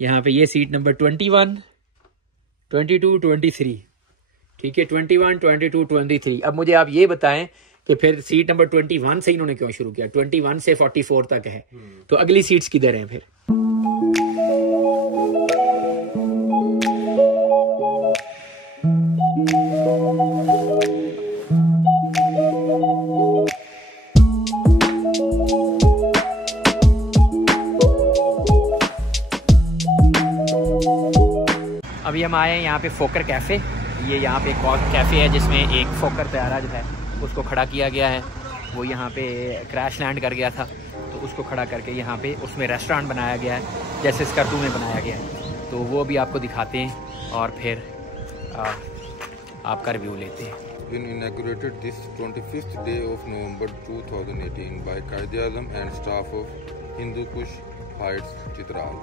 यहाँ पे ये सीट नंबर 21, 22, 23, ठीक है, 21, 22, 23। अब मुझे आप ये बताएं कि फिर सीट नंबर 21 से इन्होंने क्यों शुरू किया? 21 से 44 तक है, तो अगली सीट्स किधर हैं फिर? अभी हम आए हैं यहाँ पे फोकर कैफ़े। ये यहाँ पे एक कैफ़े है जिसमें एक फोकर तैयारा जो है उसको खड़ा किया गया है। वो यहाँ पे क्रैश लैंड कर गया था तो उसको खड़ा करके यहाँ पे उसमें रेस्टोरेंट बनाया गया है जैसे स्कर्दू में बनाया गया है। तो वो भी आपको दिखाते हैं और फिर आपका रिव्यू लेते हैं। Been inaugurated this 25th day of November 2018 by Quaid-e-Azam and staff of Hindu Kush Heights, Chitral.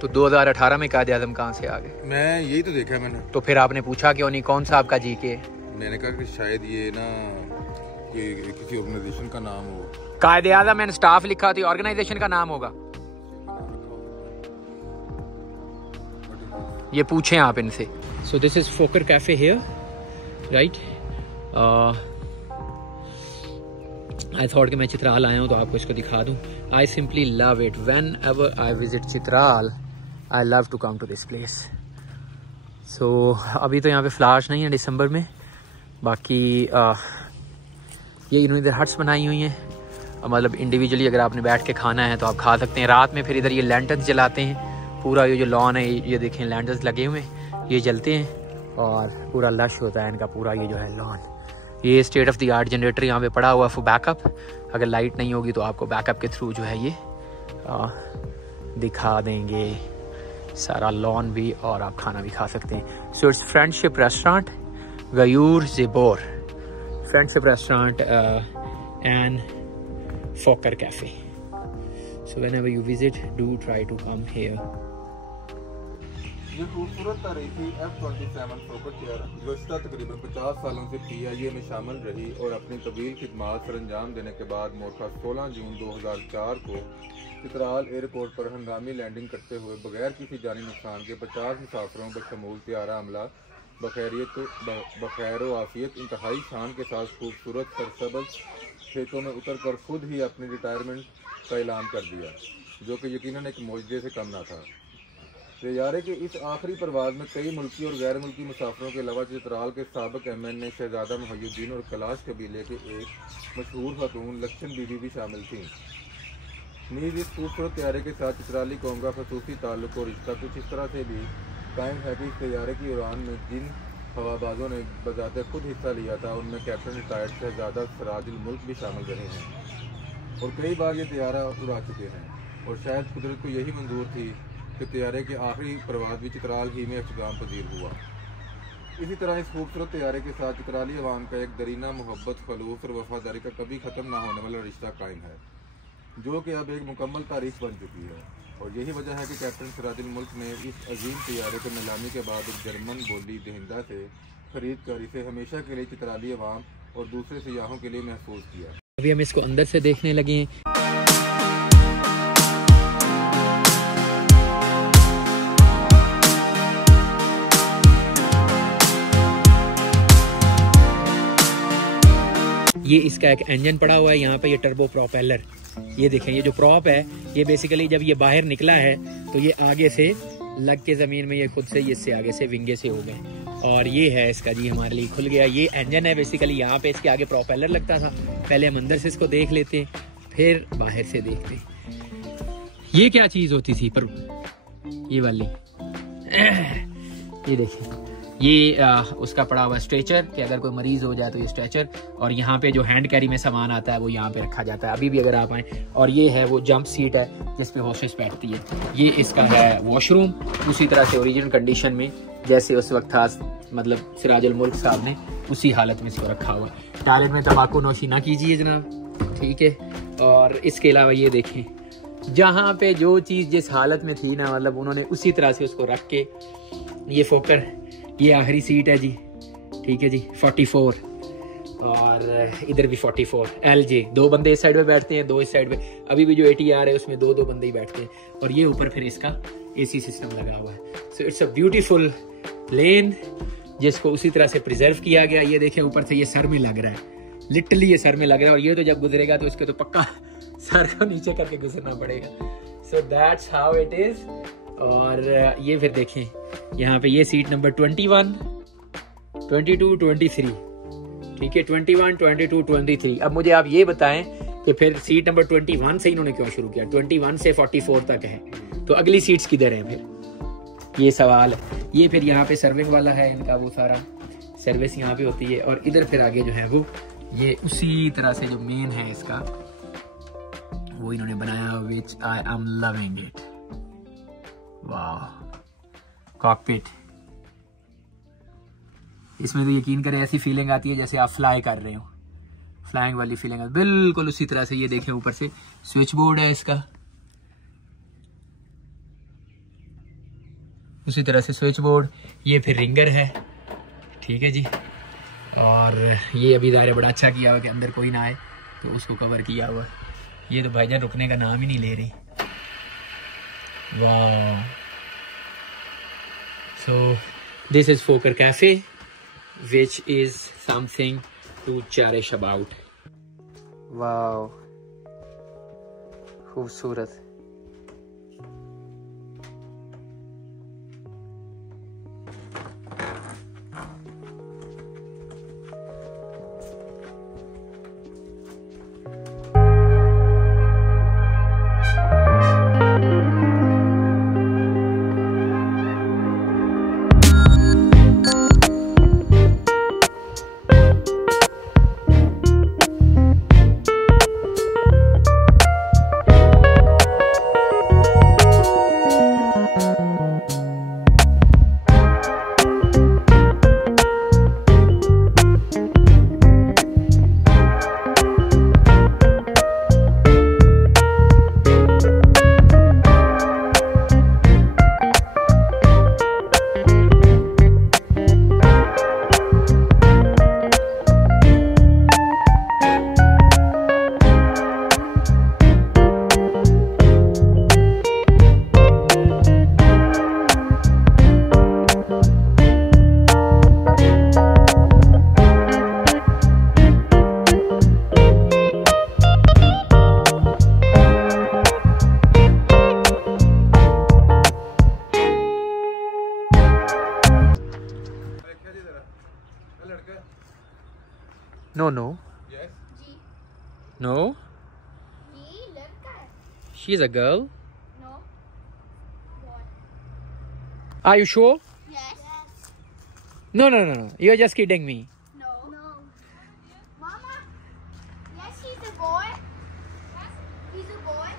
तो 2018 में Quaid-e-Azam कहाँ से आ गए? मैं यही तो देखा मैंने। तो फिर आपने पूछा क्यों नहीं कौन सा आपका जीके? मैंने कहा कि शायद ये ना किसी ऑर्गेनाइजेशन का नाम हो। Quaid-e-Azam एंड स्टाफ लिखा थी, ऑर्गेनाइजेशन का नाम होगा। ये पूछें आप इनसे। So this is फोकर cafe here, right? I thought कि मैं चित्राल आया हूँ तो आपको इसको दिखा दूँ। I simply love it. Whenever I visit Chitral I love to come to this place. So अभी तो यहाँ पे फ्लावर्स नहीं है दिसंबर में, बाकी ये इन्होंने इधर हट्स बनाई हुई हैं, मतलब इंडिविजुअली अगर आपने बैठ के खाना है तो आप खा सकते हैं। रात में फिर इधर ये लैंटर्स जलाते हैं, पूरा ये जो लॉन है ये देखें लैंटर्स लगे हुए हैं, ये जलते हैं और पूरा लश होता है इनका पूरा ये जो है लॉन। ये state of the art generator यहाँ पे पड़ा हुआ फॉर बैकअप, अगर लाइट नहीं होगी तो आपको बैकअप के थ्रू जो है ये दिखा देंगे सारा लॉन भी और आप खाना भी खा सकते हैं। So it's friendship restaurant Gayur ज़ेबोर, फ्रेंडशिप रेस्टोरेंट एंड फोकर cafe. So whenever you visit do try to come here. ये खूबसूरत तारीखी F27 फोकर चेयर गुज़श्ता तकरीबन 50 सालों से PIA में शामिल रही और अपनी तवील खिदमात सर अंजाम देने के बाद मोरखा 16 जून 2004 को चित्राल एयरपोर्ट पर हंगामी लैंडिंग करते हुए बगैर किसी जानी नुकसान के 50 मुसाफिरों बशमूल त्यारा अमला बखैर आफियत इंतहाई शान के साथ खूबसूरत सरसब्ज़ खेतों में उतर कर खुद ही अपनी रिटायरमेंट का ऐलान कर दिया, जो कि यकीनन एक मौजज़े से कम ना था। तैयारे के इस आखिरी परवाज़ में कई मुल्की और गैर मुल्की मुसाफिरों के अलावा चित्राल के साबिक MN शहजादा मुहय्युद्दीन और कलाश कबीले के एक मशहूर खातून लक्षण बीबी भी शामिल थीं। नीज़ इस खूबसूरत तैयारे के साथ चित्राली कौम का खसूसी ताल्लुक़ और रिश्ता कुछ इस तरह से भी कायम है कि इस तैयारे की उड़ान में जिन हवाबाजों ने बजाते खुद हिस्सा लिया था उनमें कैप्टन रिटायर्ड शहजादा सिराजुल मुल्क भी शामिल रहे हैं और कई बार ये तैयारा उड़ा चुके हैं और शायद कुदरत को यही मंजूर थी कि तैयारे के आखिरी प्रवास भी चित्राल ही में इख्तिताम पजीर हुआ। इसी तरह इस खूबसूरत तैयारे के साथ चित्राली अवाम का एक दरीना मोहब्बत, खलूस और वफादारी का कभी ख़त्म ना होने वाला रिश्ता कायम है, जो कि अब एक मुकम्मल तारीख बन चुकी है। और यही वजह है कि कैप्टन सिराजुल मुल्क ने इस अजीम तैयारे को नीलामी के बाद एक जर्मन बोली दहिंदा से खरीद कर इसे हमेशा के लिए चित्राली अवाम और दूसरे सियाहों के लिए महफूज किया। अभी हम इसको अंदर से देखने लगे हैं। ये इसका एक इंजन पड़ा हुआ है यहाँ पे, ये टर्बो प्रोपेलर। ये देखें, ये जो प्रॉप है ये बेसिकली जब ये बाहर निकला है तो ये आगे से लग के ज़मीन में ये खुद से ये इससे आगे से विंगे से हो गए और ये है इसका जी हमारे लिए खुल गया। ये इंजन है बेसिकली, यहाँ पे इसके आगे प्रोपेलर लगता था। पहले हम अंदर से इसको देख लेते हैं फिर बाहर से देखते हैं ये क्या चीज़ होती थी। पर ये वाली ये देखिए, ये उसका पड़ा हुआ स्ट्रेचर कि अगर कोई मरीज हो जाए तो ये स्ट्रेचर, और यहाँ पे जो हैंड कैरी में सामान आता है वो यहाँ पे रखा जाता है अभी भी अगर आप आए। और ये है वो जंप सीट है जिस पे हॉस्टेस बैठती है। ये इसका है वॉशरूम, उसी तरह से ओरिजिनल कंडीशन में जैसे उस वक्त था, मतलब सिराजुल मुल्क साहब ने उसी हालत में इसको रखा हुआ। टॉयलेट में तंबाकू नोशी ना कीजिए जनाब, ठीक है। और इसके अलावा ये देखें, जहाँ पे जो चीज़ जिस हालत में थी ना, मतलब उन्होंने उसी तरह से उसको रख के। ये फोकर, ये आखिरी सीट है जी, ठीक है जी, 44 और इधर भी 44 LJ। 2 बंदे इस साइड पे बैठते हैं, 2 इस साइड पे। अभी भी जो ATR है उसमें 2 बंदे ही बैठते हैं। और ये ऊपर फिर इसका AC सिस्टम लगा हुआ है। So it's a beautiful plane जिसको उसी तरह से प्रिजर्व किया गया। ये देखें ऊपर से ये सर में लग रहा है, लिटरली ये सर में लग रहा है। और ये तो जब गुजरेगा तो इसके तो पक्का सर को नीचे करके गुजरना पड़ेगा। So that's how it is. और ये फिर देखें यहाँ पे ये सीट नंबर 21, 22, 23, ठीक है, 21, 22, 23। अब मुझे आप ये बताएं कि फिर सीट नंबर 21 से इन्होंने क्यों शुरू किया? 21 से 44 तक है, तो अगली सीट्स किधर है फिर, ये सवाल है। ये फिर यहाँ पे सर्विंग वाला है इनका, वो सारा सर्विस यहाँ पे होती है। और इधर फिर आगे जो है वो ये उसी तरह से जो मेन है इसका वो इन्होंने बनाया, विच आई एम लविंग इट। वाह, कॉकपिट। इसमें तो यकीन करें ऐसी फीलिंग आती है जैसे आप फ्लाई कर रहे हो, फ्लाइंग वाली फीलिंग है बिल्कुल उसी तरह से। ये देखें ऊपर से स्विच बोर्ड है इसका, उसी तरह से स्विच बोर्ड। ये फिर रिंगर है, ठीक है जी। और ये अभी दायरा बड़ा अच्छा किया हुआ कि अंदर कोई ना आए तो उसको कवर किया हुआ। ये तो भाईजान रुकने का नाम ही नहीं ले रही। वाह। So this is फोकर cafe which is something to cherish about. Wow, खूबसूरत। No, no. Yes. No. She's a girl. No. What? Are you sure? Yes. No, no, no, no. You're just kidding me. No. No. Mama. Yes, he's a boy. He's a boy.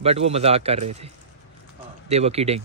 But वो मजाक कर रहे थे. They were kidding.